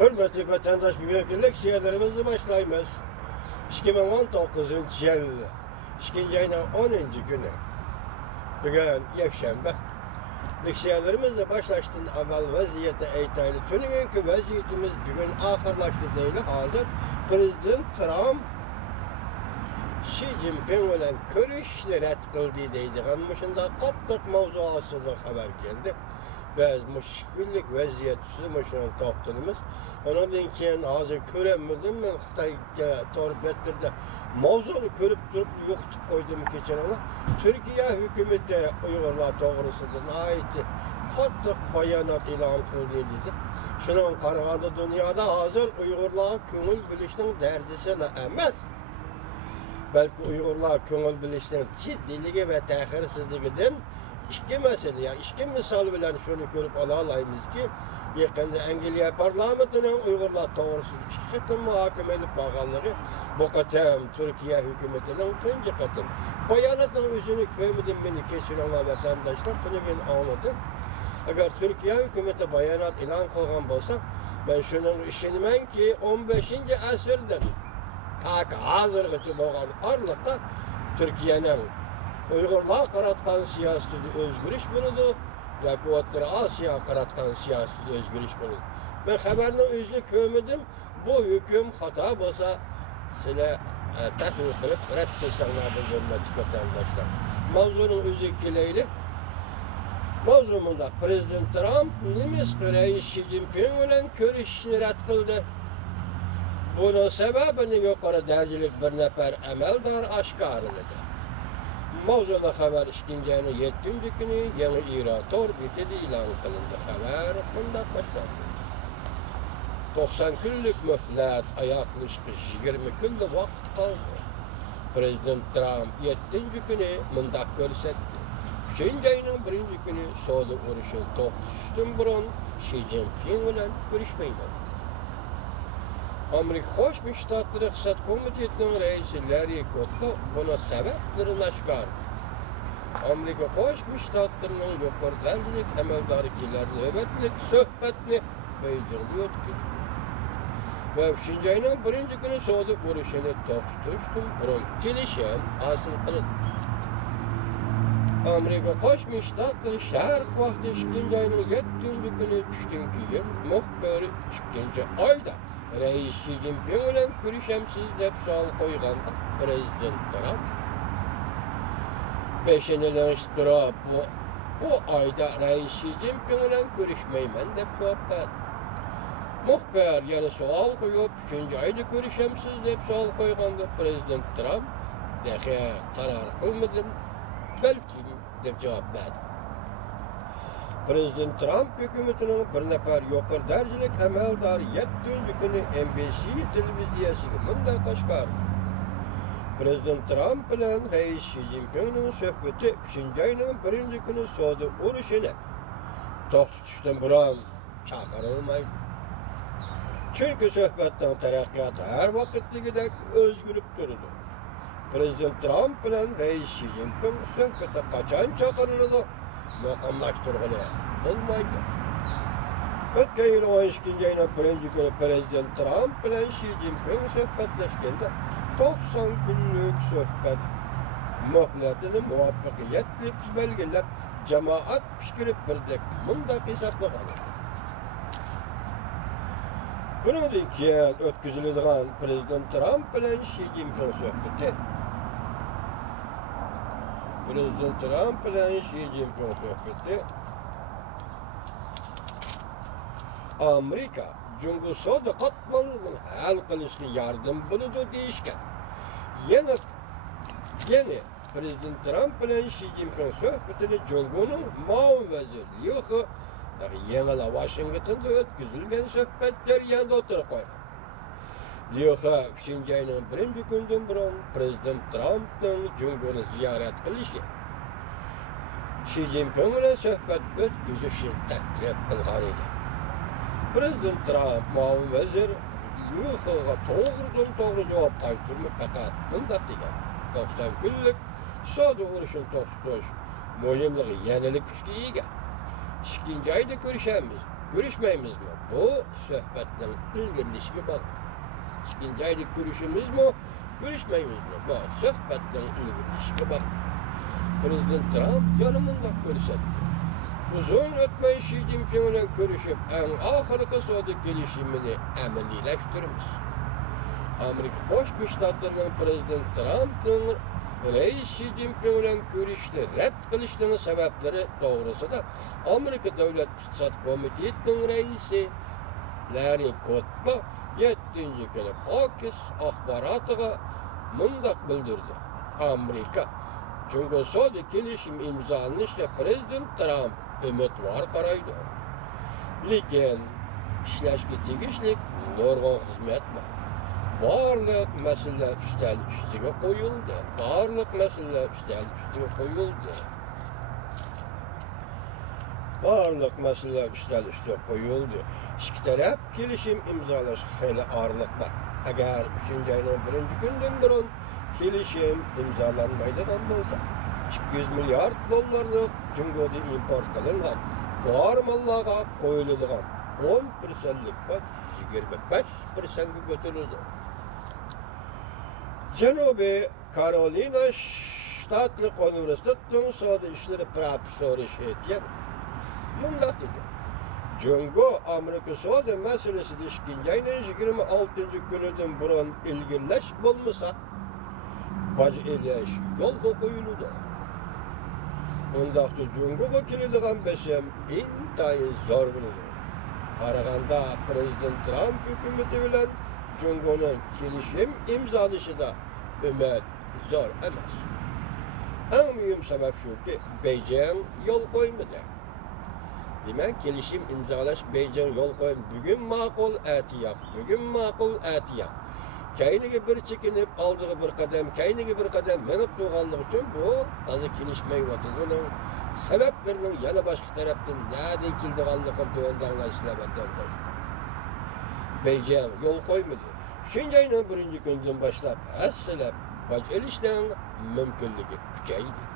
Hürmetli vatandaş müvekkillik şiirlerimizi başlayımız. 2019 yıl 2. ayının 10. günü. Bugün yakşembe. Şiirlerimizle başlaştığın evvel vaziyete eytaylı. Tününkü vaziyetimiz bugün ahırlaştı değil. Hazır Prezident Trump Xi Jinping bilen görüşler ret kıldı deydiğen mışında qattiq mavzuasızlık haber geldi. Biz müşküllik vaziyetisiz mışının toqtınımız. Ondan keyin hazır köremmedim men Xitoyga torib ettirdi. Mavzunu körüp durup yo'qitib qo'ydim kechirlar. Türkiye hükümeti Uyg'urlar to'g'risida aytdi. Qattiq bayonot e'lon qildi dedi. Şunun qaraganda dunyoda hozir Uyg'urlar ko'ngil bilishning dardisini emas. Belki Uyg'urlar ko'ngil bilishning jiddiyligi va ta'xirsizligidan ikki masala, yani ikki misol bilan shuni ko'rib ola olamizki, yaqinda Angliya parlamentining Uyg'urlar to'g'risida ikki qatim muhokama edib bo'lganligi, bu qatam Turkiya hukumatining tunji qatim bayonotning o'zini ko'rmadim meni kechiringlar vatandoshlar, buni men anladim. Agar Turkiya hukumati bayonot e'lon qilgan bo'lsa, men shuning ishonamanki 15-asrdan hozirgacha bo'lgan orliqda Turkiyaning Uyg'urlar qaratgan siyosatida o'zgarish bo'ladi yoki O'rta Osiyo qaratgan siyosatida o'zgarish bo'ladi. Men xabarni o'zini ko'rmadim. Bu hukm xato bo'lsa, sizlar tahlil qilib rad qilsanglar bo'lmaydi vatandoshlar. Mavzuning o'ziga kelaylik. Mavzu bunda Prezident Trump Nimishq rais Xi Jinping bilan ko'rishishni rad qildi. Bunun sebebini yukarı derecilik bir nefer amaldor oshkorladi. Mavzuda xabar 2. ayının 7. günü yeni irator bitidi e'lon qilindi. Xabar bundan başlandı. 90 kunlik muhlat oyoqlashga 20 kunlik vaqt qoldi. Prezident Trump 7. günü mundaq ko'rsatdi. 3. ayının 1. günü so'da urushi to'xtatishdan burun Xi Jinping bilan ko'rishmayman. Amerika Qo'shma Shtatlari Iqtisod komitetining raisi Larry Kudlow buni sabablarini oshkor. Amerika Qo'shma Shtatlarining yuqori darajalik amaldorlariga navbatlik suhbatni Beijingda o'tkazdi. Va 3. ayning 1. kuni so'da urushini to'xtatishdan burun kelishim hosil qilindi. Amerika Qo'shma Shtatlari sharq vaqti 2. ayning 7. kuni tushdan keyin muxbiri 2. oyda Reis Xi Jinping bilan ko'rishamsiz deb savol qo'ygan Prezident Trump 5-lashtirib bu oyda Reis Xi Jinping bilan ko'rishmayman deb javob berdi. Muxbir yana savol qo'yib 3. oyda ko'rishamsiz deb savol qo'yganda Prezident Trump "Yaxshi, qaror qilmadim, balki" deb javob berdi. Prezident Trump hükümetinin bir nefer yukarı derecelik amaldori 7. günü NBC televiziyasiga bunday oshkor. Prezident Trump bilan Reis Xi Jinpingning suhbati 3. ayning 1. kuni so'da urushini to'xtatishdan burun chaqirilmaydi. Chunki suhbatning taraqqiyoti har vaqtdagidek o'zgarib turadi. Prezident Trump bilan Reis Xi Jinping suhbati qachon chaqiriladi? Muqamlashtirg'ili bo'lmaydi. O'tgan yil 12. ayning 1. kuni Prezident Trump bilan Xi Jinping suhbatlashganda 90 kunlik suhbat muhlatini muvaffaqiyatli belgilab jamoat fikri birdek bunday hisoblagan. Bundan keyin o'tkaziladigan Prezident Trump bilan Xi Jinping suhbati Prezident Trump bilan Xi Jinping suhbati Amerika Jungo savdo qatmanini hal qilishga yordam bo'ladi deyishgan. Yana Prezident Trump bilan Xi Jinping suhbatini Jungoning muavin vaziri yana Washingtonda o'tkazilgan suhbat jarayonida o'tirib qo'ygan. Liyoxa 3. ayning 1. kunidan burun Prezident Trumpning Jungoni ziyorat qilishi Xi Jinping bilan suhbat o'tkazishni taklif qilgan edi. Prezident Trump muavin vazir Liyoxaga to'g'ridan-to'g'ri javob qaytarmay faqat bunday degan: 90 kunlik savdo urushini to'xtatish muhimligi yanada kuchga ega. 2. ayda ko'rishamiz. görüşmeyimiz mi? Bu söhbetten ilgilişki bak. İkinci aylık görüşümüz mü? Görüşmeyimiz mi? Bu söhbetten ilgilişki bak. Prezident Trump yanımında görüşetti. Uzun ötmey Xi Jinping ile görüşüp en ahırkı soğudu gelişimini əməliləşdirmiş. Amerika Birleşmiş Ştatlarının Prezident Trump'ın Reis Xi Jinping ile görüştü red kılıştığının sebepleri doğrusu da Amerika Devlet İktisat Komitesi'nin reisi Larry Kudlow 7. günü Fox ahbaratıga mundak bildirdi. Amerika çünkü soğudu gelişim imzalanışta Prezident Trump ümit var qaraydı. Lekin işləşki tegishlik nurg'un xizmat var. Barliq masala üstel üstüge qo'yildi. Barliq masala üstel üstüge qo'yildi. Barliq masala üstel üstüge qo'yildi. İki taraf kelishim imzolash xeyli orliq bor. Agar 3. ayning 1. kundan burun kelishim imzolanmaydigan bo'lsa 200 milyard dollarlık Cumhuriyeti import kılıngan, var mallarga koyulduğun 10%'lik bak 25%'ı götürüldü. Janubi Carolina Ştatlık Üniversitesi'nin Soda İşleri Profesörü Şehityen mundak dedi. Cumhur Amerika Soda meselesi de 2. ayının 26. gününden burun ilgileş bulmasa baş eleş yol koyuldu. Ondaqda Cumhur'a kilidgan besem intayın zor bulundu. Qaraganda Prezident Trump hükümeti bilen Cumhur'un kelişim imzalışı da ümit zor emas. En mühim sebep şu ki Beijing yol koymadı. Demek kelişim imzalaş Beijing yol koyun. Bugün makul etiyap, bugün makul etiyap. Kaynıge bir çekinip aldığı bir kadem, kaynıge bir kadem menip doğallık için bu azı kelişmeyi vatıdığının sebeplerinin yana başka taraftan nerede kildiğanlıkın tüvenden işlemetten taşı. Beijing yol koymadı. Şimdi ayının 1. günden başlayıp her sebep baş elişten mümkünlüğü küçeydi.